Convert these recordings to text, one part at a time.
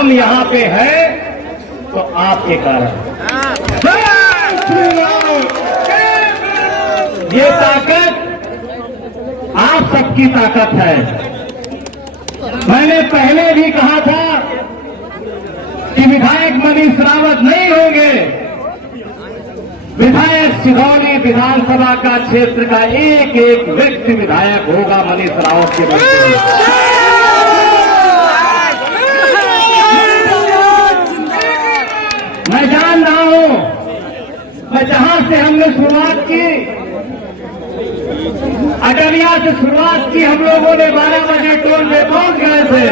हम यहाँ पे हैं तो आपके कारण। ये ताकत आप सबकी ताकत है। मैंने पहले भी कहा था कि विधायक मनीष रावत नहीं होंगे, विधायक सिधौली विधानसभा का क्षेत्र का एक एक व्यक्ति विधायक होगा मनीष रावत के बच्चे। मैं जान रहा हूं, मैं जहां से हमने शुरुआत की, अटलिया से शुरुआत की, हम लोगों ने 12 बजे टोल में पहुंच गए थे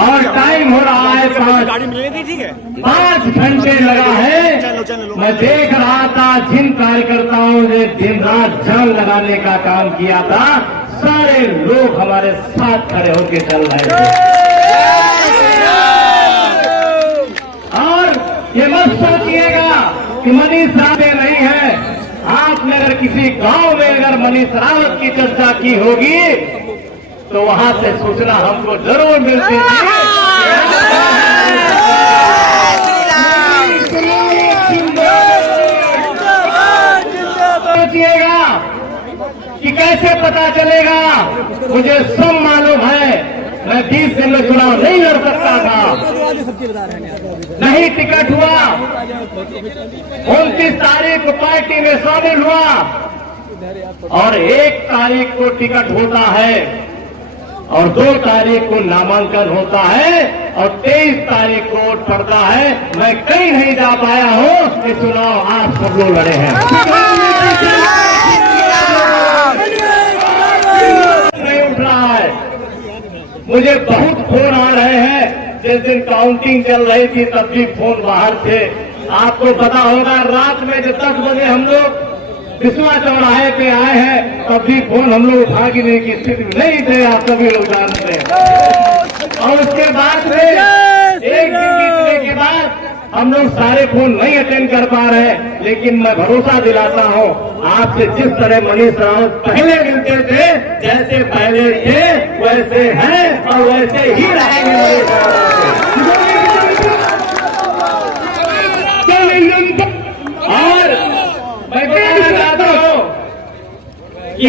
और टाइम हो रहा है 5 घंटे लगा है। मैं देख रहा था जिन कार्यकर्ताओं ने दिन रात जान लगाने का काम किया था, सारे लोग हमारे साथ खड़े होकर चल रहे थे। और ये मत सोचिएगा कि मनीष रावत नहीं है। आपने अगर किसी गांव में अगर मनीष रावत की चर्चा की होगी तो वहां से सूचना हमको जरूर मिलती है। सोचिएगा कि कैसे पता चलेगा, मुझे सब मालूम है। मैं 20 दिन में चुनाव नहीं लड़ सकता था, नहीं टिकट हुआ। 29 तारीख को पार्टी में शामिल हुआ और 1 तारीख को टिकट होता है और 2 तारीख को नामांकन होता है और 23 तारीख को वोट पड़ता है। मैं कहीं नहीं जा पाया हूं। ये चुनाव आज सब लोग लड़े हैं। नहीं उठ रहा है। मुझे बहुत फोन आ रहे हैं। जिस दिन काउंटिंग चल रही थी तब भी फोन बाहर थे। आपको पता होगा रात में जब 10 बजे हम लोग बिस्वा चौराहे पे आए हैं तब भी फोन हम लोग उठाने की स्थिति में नहीं थे। आप सभी लोग जानते हैं। और उसके बाद में एक दिन बीतने के बाद हम लोग सारे फोन नहीं अटेंड कर पा रहे, लेकिन मैं भरोसा दिलाता हूं आपसे, जिस तरह मनीष रावत पहले मिलते थे, जैसे पहले थे वैसे हैं और वैसे ही रहेंगे मनीष रावत। और मैं कहना चाहता हूं कि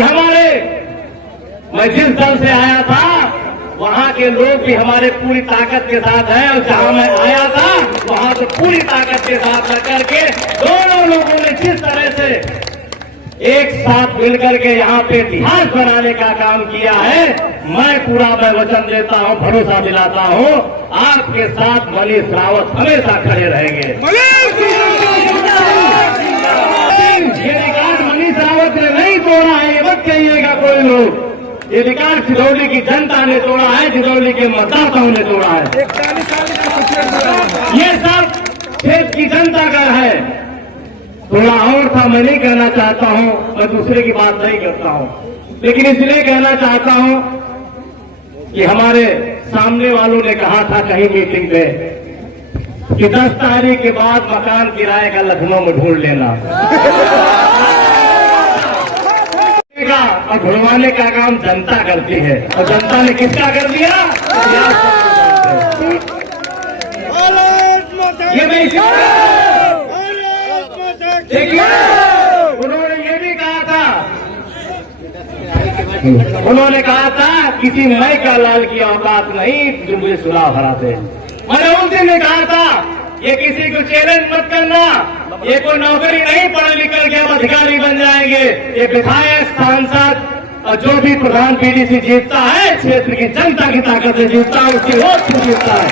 मैं जिस दल से आया था वहां के लोग भी हमारे पूरी ताकत के साथ हैं और जहां मैं आया था वहां से पूरी ताकत के साथ लग के दोनों लोगों ने जिस तरह से एक साथ मिलकर के यहाँ पे इतिहास बनाने का काम किया है, मैं वचन देता हूँ, भरोसा दिलाता हूँ, आपके साथ मनीष रावत हमेशा खड़े रहेंगे। ये रिकॉर्ड मनीष रावत ने नहीं तोड़ा है, ये मत कहिएगा कोई लोग। ये रिकॉर्ड सिधौली की जनता ने तोड़ा है, सिधौली के मतदाताओं ने तोड़ा है। ये सब क्षेत्र की जनता का है। थोड़ा और था, मैं नहीं कहना चाहता हूं, मैं दूसरे की बात नहीं करता हूं, लेकिन इसलिए कहना चाहता हूं कि हमारे सामने वालों ने कहा था कहीं मीटिंग पे कि 10 तारीख के बाद मकान किराए का लखनऊ में ढूंढ लेना और ढूंढवाने का काम जनता करती है। और जनता ने किसका कर दिया? ये मैं देखिए, उन्होंने ये भी कहा था, उन्होंने कहा था किसी मैं का लाल की औकात नहीं जो मुझे सुनाव हराते। मैंने उस दिन ने कहा था ये किसी को चैलेंज मत करना, ये कोई नौकरी नहीं, पढ़ लिख करके हम अधिकारी बन जाएंगे। ये विधायक, सांसद और जो भी प्रधान पीडीसी जीतता है क्षेत्र की जनता की ताकत से जीतता है, उसकी वोट से जीतता है।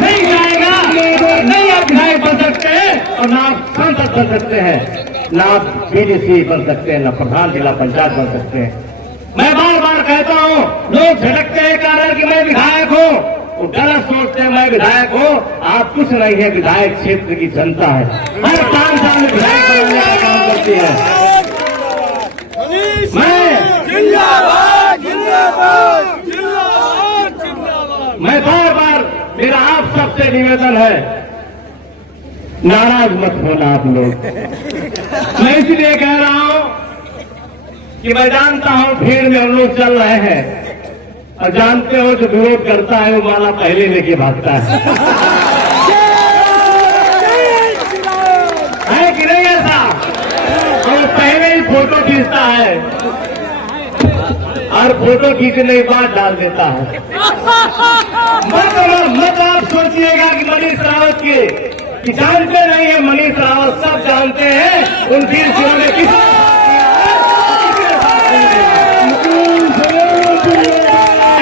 नहीं जाएगा, नहीं आप विधायक बन सकते हैं और ना आप सांसद बन सकते हैं, ना आप पीडीसी बन सकते हैं, ना प्रधान जिला पंचायत बन सकते हैं। मैं बार बार कहता हूँ, लोग झटकते हैं कारण कि मैं विधायक हूँ, वो गलत सोचते हैं मैं विधायक हूँ। आप कुछ नहीं है, विधायक क्षेत्र की जनता है, हर 5 साल में विधायक बनने का काम करती है। मैं बार बार, मेरा आप सबसे निवेदन है, नाराज मत होना आप लोग। मैं इसलिए कह रहा हूं कि मैं जानता हूं भीड़ में हम लोग चल रहे हैं, और जानते हो जो विरोध करता है वो माला पहले लेके भागता है कि नहीं ऐसा? और पहले ही फोटो खींचता है और फोटो खींचने के बाद डाल देता है। मत आप सोचिएगा कि मनीष रावत के कि जानते नहीं है, मनीष रावत सब जानते हैं उन वीर सिंह ने किस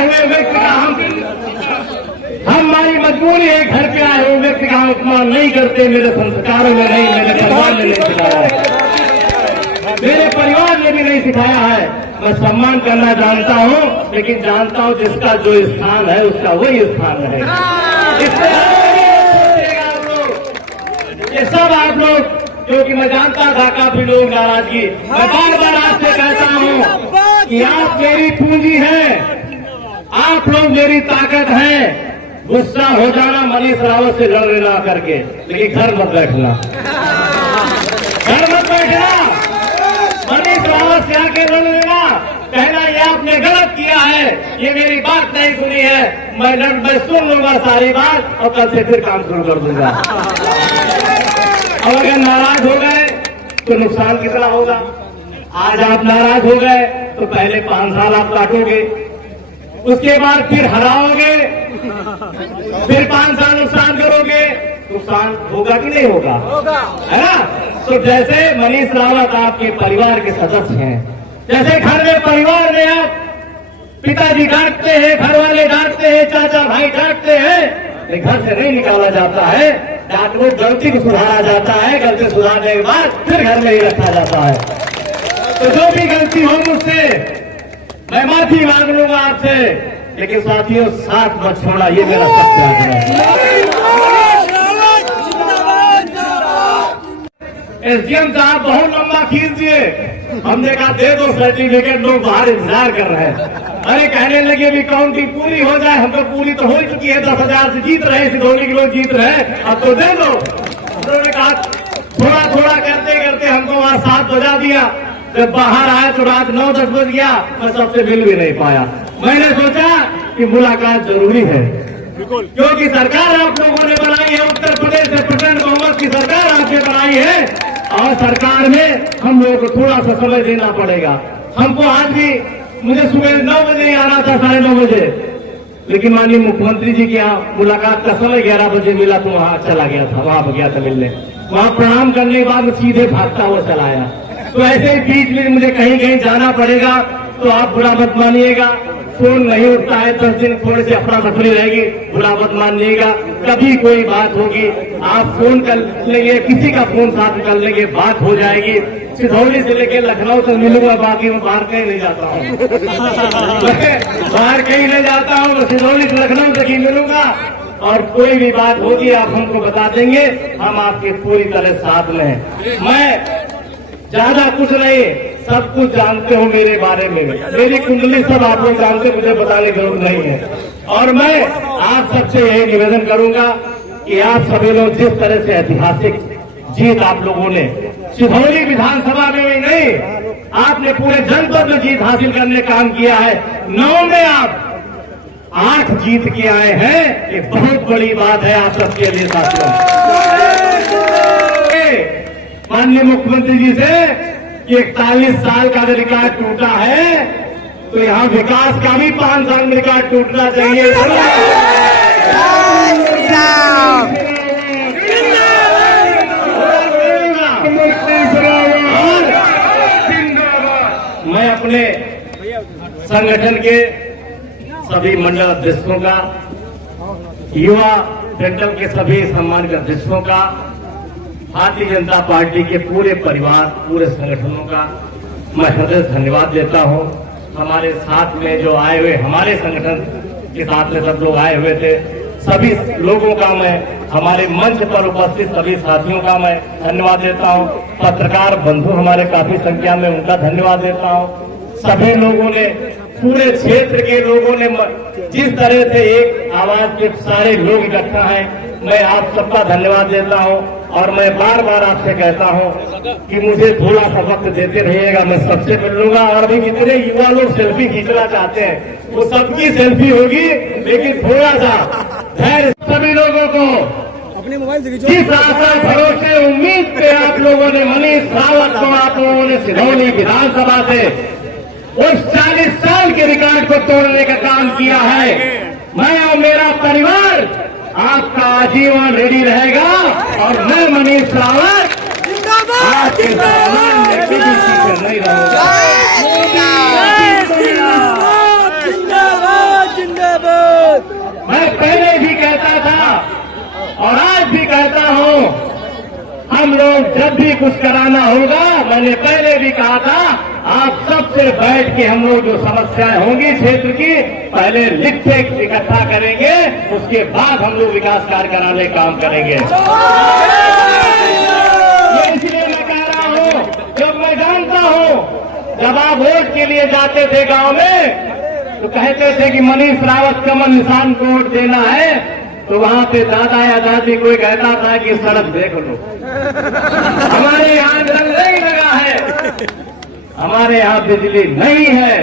व्यक्ति का हमारी मजबूरी है, घर पे आए हुए व्यक्ति का हम अपमान नहीं करते। मेरे संस्कारों में नहीं, मेरे परिवार ने नहीं सिखाया है, मेरे परिवार ने भी नहीं सिखाया है। मैं सम्मान करना जानता हूँ, लेकिन जानता हूँ जिसका जो स्थान है उसका वही स्थान रहेगा। ये सब आप लोग, क्योंकि मैं जानता था काफी लोग नाराजगी, मैं बार बार आपसे कहता हूँ कि आप मेरी पूंजी हैं, आप लोग मेरी ताकत है। गुस्सा हो जाना मनीष रावत से लड़ लेना करके, लेकिन घर मत बैठना, घर मत बैठना। मनीष रावत से आके लड़ लेना, कहना ये आपने गलत किया है, ये मेरी बात नहीं सुनी है, मैं सुन लूंगा सारी बात और कल से फिर काम शुरू कर दूंगा। और अगर नाराज हो गए तो नुकसान कितना होगा? आज आप नाराज हो गए तो पहले 5 साल आप काटोगे, उसके बाद फिर हराओगे, फिर 5 साल नुकसान करोगे। नुकसान होगा कि नहीं होगा? है ना? तो जैसे मनीष रावत आपके परिवार के सदस्य हैं, जैसे घर में परिवार में आप पिताजी डांटते हैं, घर वाले डांटते हैं, चाचा भाई डांटते हैं, लेकिन घर से नहीं निकाला जाता है। डांटो, गलती को सुधारा जाता है, गलती सुधारने के बाद फिर घर में ही रखा जाता है। तो जो भी गलती हो मुझसे, मैं माफी मांग लूंगा आपसे, लेकिन साथियों साथ मत छोड़ना, ये मेरा सबसे आग्रह है। एसडीएम साहब बहुत लंबा खींच दिए, हमने कहा दे दो सर्टिफिकेट, लोग बाहर इंतजार कर रहे हैं। अरे कहने लगे अभी काउंटिंग पूरी हो जाए, हम तो पूरी तो हो चुकी है, 10,000 से जीत रहे, सिधौली के लोग जीत रहे, अब तो दे दो। उन्होंने कहा थोड़ा थोड़ा करते करते हमको वहां 7 बजा दिया। जब बाहर आया तो रात 9-10 बज गया, मैं सबसे मिल भी नहीं पाया। मैंने सोचा कि मुलाकात जरूरी है, क्योंकि सरकार आप लोगों ने बनाई है, उत्तर प्रदेश में प्रचंड बहुमत की सरकार आपने बनाई है, और सरकार में हम लोगों को थोड़ा सा समय देना पड़ेगा। हमको आज भी, मुझे सुबह 9 बजे ही आना था, 9:30 बजे, लेकिन माननीय मुख्यमंत्री जी के यहाँ मुलाकात का समय 11 बजे मिला तो वहां चला गया था, वहां गया था मिलने। वहां प्रणाम करने के बाद सीधे भागता हुआ चला आया। तो ऐसे ही बीच में मुझे कहीं कहीं जाना पड़ेगा, तो आप बुरा मत मानिएगा। फोन नहीं उठता है, 10 दिन थोड़ी सी अफरा तफरी रहेगी, बुरा मत मानिएगा। कभी कोई बात होगी आप फोन कर लेंगे, किसी का फोन साथ कर लेंगे, बात हो जाएगी। सिधौली से लेकर लखनऊ तक मिलूंगा, बाकी मैं बाहर कहीं नहीं जाता हूँ बाहर कहीं नहीं जाता हूँ, मैं सिधौली से लखनऊ तक ही मिलूंगा। और कोई भी बात होगी आप हमको बता देंगे, हम आपके पूरी तरह साथ में हैं। मैं ज्यादा कुछ नहीं, सब कुछ जानते हो मेरे बारे में, मेरी कुंडली सब आप लोग जानते, मुझे बताने की जरूरत नहीं है। और मैं आप सबसे यही निवेदन करूंगा कि आप सभी लोग जिस तरह से ऐतिहासिक जीत आप लोगों ने सिधौली विधानसभा में ही नहीं, आपने पूरे जनपद में जीत हासिल करने काम किया है। 9 में आप 8 जीत के आए हैं, ये बहुत बड़ी बात है आप सबके लिए साथियों। माननीय मुख्यमंत्री जी से कि 41 साल का रिकॉर्ड टूटा है, तो यहाँ विकास का भी 5 साल में रिकॉर्ड टूटना चाहिए। मैं अपने संगठन के सभी मंडल अध्यक्षों का, युवा सेंटर के सभी सम्मानित अध्यक्षों का, भारतीय जनता पार्टी के पूरे परिवार, पूरे संगठनों का मैं हृदय से धन्यवाद देता हूं। हमारे साथ में जो आए हुए, हमारे संगठन के साथ में सब लोग आए हुए थे, सभी लोगों का मैं, हमारे मंच पर उपस्थित सभी साथियों का मैं धन्यवाद देता हूं। पत्रकार बंधु हमारे काफी संख्या में, उनका धन्यवाद देता हूं। सभी लोगों ने, पूरे क्षेत्र के लोगों ने जिस तरह से एक आवाज के सारे लोग इकट्ठा हैं, मैं आप सबका धन्यवाद देता हूं। और मैं बार बार आपसे कहता हूं कि मुझे थोड़ा सा वक्त देते रहिएगा, मैं सबसे मिल लूंगा। और अभी जितने युवा लोग सेल्फी खींचना चाहते हैं वो सबकी सेल्फी होगी, लेकिन थोड़ा सा धैर्य। सभी लोगों को अपने मोबाइल से जिस आशा भरोसे उम्मीद पे आप लोगों ने मनीष रावत को आप लोगों ने सिधौली विधानसभा से उस 40 साल के रिकॉर्ड को तोड़ने का काम किया है, मैं और मेरा परिवार आपका आजीवन रेडी रहेगा। और मैं मनीष रावत आपके सामने नहीं रहूंगा। मैं पहले भी कहता था और आज भी कहता हूं, हम लोग जब भी कुछ कराना होगा, मैंने पहले भी कहा था, आप सबसे बैठ के हम लोग जो समस्याएं होंगी क्षेत्र की पहले लिख के इकट्ठा करेंगे, उसके बाद हम लोग विकास कार्य कराने का काम करेंगे। ये इसलिए मैं कह रहा हूं, जब मैं जानता हूं, जब आप वोट के लिए जाते थे गांव में तो कहते थे कि मनीष रावत कमल निशान को वोट देना है, तो वहां पे दादा या दादी कोई कहता था कि सड़क देख लो, हमारे यहाँ नल नहीं लगा है, हमारे यहाँ बिजली नहीं है,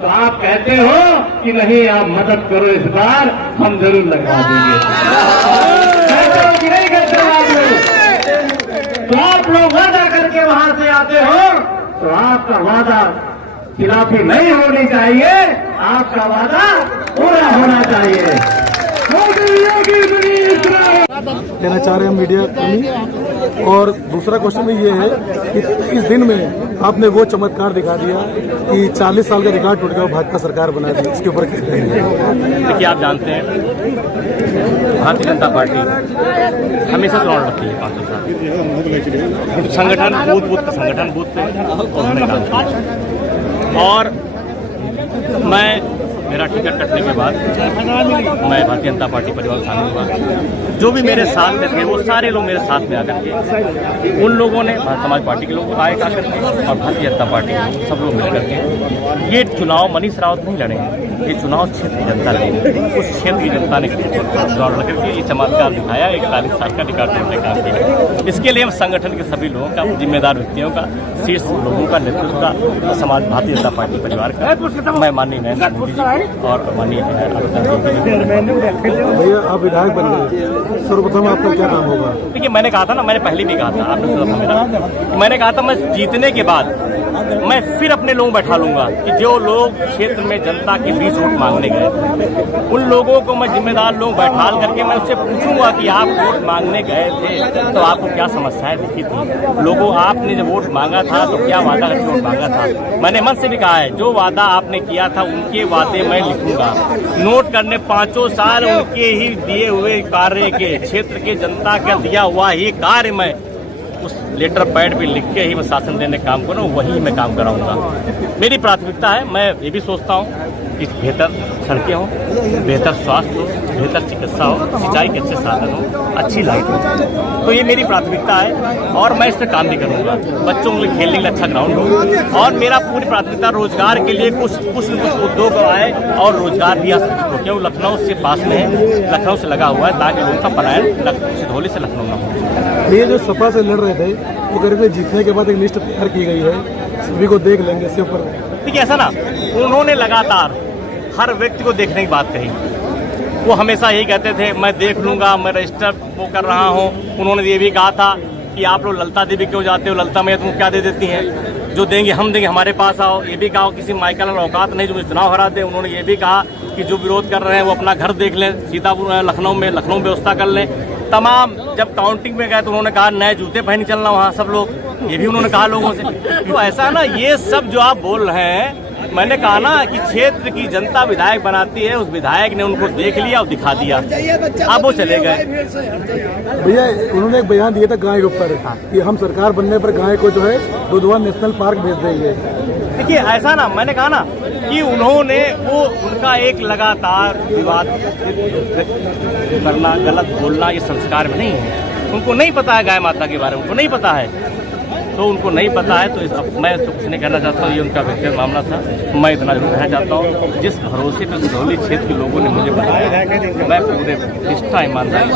तो आप कहते हो कि नहीं आप मदद करो, इस बार हम जरूर लगवा देंगे। कहते हो कि नहीं कहते हो आप लोग? तो आप लोग वादा करके वहां से आते हो, तो आपका वादा खिलाफी नहीं होनी चाहिए, आपका वादा पूरा होना चाहिए। कहना चाह रहे हैं मीडिया कर्मी। और दूसरा क्वेश्चन ये है कि इस दिन में आपने वो चमत्कार दिखा दिया कि 40 साल का रिकॉर्ड टूट गया, भाजपा सरकार बना दी, इसके ऊपर क्या कहेंगे? देखिए, आप जानते हैं भारतीय जनता पार्टी हमेशा चुनाव लड़ती है 500 साल। संगठन बूथ का संगठन बूथ पे उन्होंने काम किया। और मेरा टिकट कटने के बाद मैं भारतीय जनता पार्टी परिवार में शामिल हुआ। जो भी मेरे साथ में थे वो सारे लोग मेरे साथ में आकर के, उन लोगों ने भारत समाज पार्टी के लोग आए आकर के और भारतीय जनता पार्टी के लोग सब लोग मिलकर के ये चुनाव मनीष रावत नहीं लड़ेंगे, ये चुनाव क्षेत्र की जनता लड़ेगी। उस क्षेत्र की जनता ने चुनाव लड़कर के ये चमत्कार दिखाया, 41 साल का रिकॉर्ड तोड़ने का काम किया। इसके लिए हम संगठन के सभी लोगों का, जिम्मेदार व्यक्तियों का, शीर्ष लोगों का नेतृत्व का, समाज भारतीय जनता पार्टी परिवार का, मैं माननीय नरेंद्र मोदी जी और माननीय भैया आप विधायक बन गए, सर्वप्रथम आपका क्या काम होगा? देखिए, मैंने कहा था ना, मैंने पहले भी कहा था, आपने सुना था मेरा, मैंने कहा था मैं जीतने के बाद मैं फिर अपने लोग बैठा लूंगा कि जो लोग क्षेत्र में जनता के बीच वोट मांगने गए, उन लोगों को मैं जिम्मेदार लोग बैठाल करके मैं उससे पूछूंगा कि आप वोट मांगने गए थे तो आपको क्या समस्याएं दिखी थी, लोगों आपने जब वोट मांगा था तो क्या वादा करके वोट मांगा था। मैंने मन से भी कहा है, जो वादा आपने किया था उनके वादे मैं लिखूंगा, नोट करने 5 साल उनके ही दिए हुए कार्य के, क्षेत्र के जनता का दिया हुआ ही कार्य मैं उस लेटर पैड पे लिख के ही मैं शासन देने का काम करूँ, वही मैं काम कराऊंगा। मेरी प्राथमिकता है, मैं ये भी सोचता हूँ कि बेहतर सड़कें हों, बेहतर स्वास्थ्य हो, बेहतर चिकित्सा हो, सिंचाई के अच्छे साधन हो, अच्छी लाइट हो, तो ये मेरी प्राथमिकता है और मैं इस पर काम भी करूँगा। बच्चों के लिए खेलने के लिए अच्छा ग्राउंड हो और मेरा पूरी प्राथमिकता रोजगार के लिए कुछ उद्योग आए और रोजगार भी आ सकते हो, क्योंकि लखनऊ से पास में है, लखनऊ से लगा हुआ है, ताकि लोगों का पलायन सिधौली से लखनऊ न हो। ये जो सपा से लड़ रहे थे वो कह रहे थे जीतने के बाद एक लिस्ट तैयार की गई है, सभी को देख लेंगे, इसके ऊपर देखिए ऐसा ना, उन्होंने लगातार हर व्यक्ति को देखने की बात कही। वो हमेशा यही कहते थे मैं देख लूंगा, मैं रजिस्टर वो कर रहा हूँ। उन्होंने ये भी कहा था कि आप लोग ललता देवी क्यों जाते हो, ललता मैया तुम क्या दे देती हैं, जो देंगे हम देंगे, हमारे पास आओ। ये भी कहा किसी माइकल और औकात नहीं जो मुझे चुनाव हरा दे। उन्होंने ये भी कहा कि जो विरोध कर रहे हैं वो अपना घर देख लें, सीतापुर लखनऊ में व्यवस्था कर लें। तमाम जब काउंटिंग में गए तो उन्होंने कहा नए जूते पहन चलना वहाँ सब लोग, ये भी उन्होंने कहा लोगों से। तो ऐसा ना, ये सब जो आप बोल रहे हैं, मैंने कहा ना कि क्षेत्र की जनता विधायक बनाती है, उस विधायक ने उनको देख लिया और दिखा दिया, अब वो चले गए। भैया उन्होंने एक बयान दिया था गाय के ऊपर कि हम सरकार बनने पर गाय को जो है दुधवा नेशनल पार्क भेज देंगे। देखिए ऐसा ना, मैंने कहा ना कि उन्होंने वो उनका एक लगातार विवाद करना, गलत बोलना, ये संस्कार में नहीं है। उनको नहीं पता है गाय माता के बारे में, उनको नहीं पता है। तो उनको नहीं पता है, तो मैं इसको कुछ नहीं कहना चाहता हूँ, ये उनका व्यक्तिगत मामला था। मैं इतना जरूर कहना चाहता हूँ, जिस भरोसे पर सिधौली क्षेत्र के लोगों ने मुझे बताया, मैं पूरे निष्ठा ईमानदारी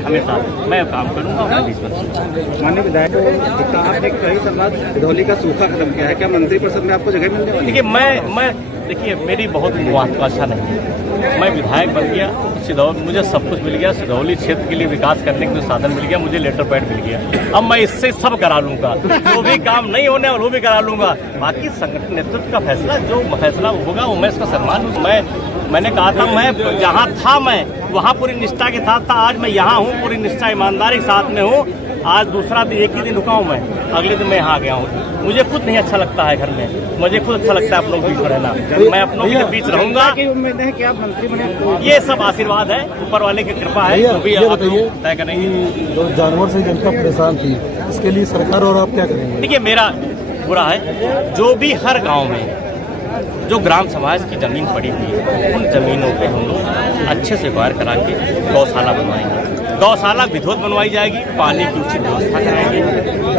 हमेशा मैं काम करूँगा। माननीय विधायक, आपने कई समाज सिधौली का सूखा खत्म किया है, क्या मंत्रिपरिषद में आपको जगह मिलने वाली है? देखिए देखिए मेरी बहुत महत्वाकांक्षा नहीं है। मैं विधायक बन गया, सिधौली मुझे सब कुछ मिल गया, सिधौली क्षेत्र के लिए विकास करने के लिए साधन मिल गया, मुझे लेटर पैड मिल गया। अब मैं इससे सब करा लूंगा, जो भी काम नहीं होने और वो भी करा लूंगा। बाकी संगठन नेतृत्व का फैसला, जो फैसला होगा वो मैं इसका सम्मान। मैंने कहा था, मैं जहाँ था मैं वहाँ पूरी निष्ठा के साथ था, आज मैं यहाँ हूँ पूरी निष्ठा ईमानदारी के साथ में हूँ। आज दूसरा दिन, एक ही दिन रुका हूँ मैं, अगले दिन मैं यहाँ आ गया हूँ। मुझे खुद नहीं अच्छा लगता है घर में, मुझे खुद अच्छा लगता है अपनों के बीच में रहना। मैं अपनों के बीच रहूंगा। उम्मीद है कि आप मंत्री बने, ये सब आशीर्वाद है, ऊपर वाले की कृपा है, जो भी आप लोग तय करेंगे। जो जानवर से जनता परेशान थी, इसके लिए सरकार और आप क्या करेंगे? देखिए मेरा बुरा है, जो भी हर गांव में जो ग्राम समाज की जमीन पड़ी हुई है, उन जमीनों पे हम लोग अच्छे से एक्वायर करा के गौशाला बनवाएंगे। गौशाला विधिवत बनवाई जाएगी, पानी की उचित व्यवस्था कराएंगे,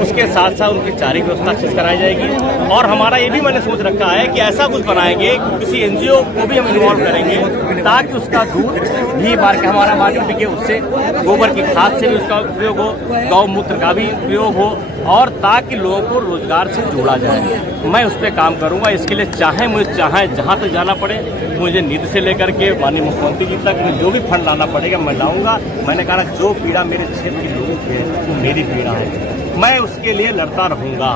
उसके साथ साथ उनकी चारे की व्यवस्था अच्छे से कराई जाएगी। और हमारा ये भी मैंने सोच रखा है कि ऐसा कुछ बनाएंगे, किसी एनजीओ को भी हम इन्वॉल्व करेंगे, ताकि उसका दूध भी मार के हमारा मार्केट बिके, उससे गोबर की खाद से भी उसका उपयोग हो, गौमूत्र का भी उपयोग हो, और ताकि लोगों को रोजगार से जोड़ा जाए। मैं उस पर काम करूंगा। इसके लिए चाहे जहाँ तक जाना पड़े, मुझे नींद से लेकर के माननीय मुख्यमंत्री जी तक जो भी फंड लाना पड़ेगा मैं लाऊंगा। मैंने कहा जो पीड़ा मेरे क्षेत्र के लोगों की है वो मेरी पीड़ा है, मैं उसके लिए लड़ता रहूंगा।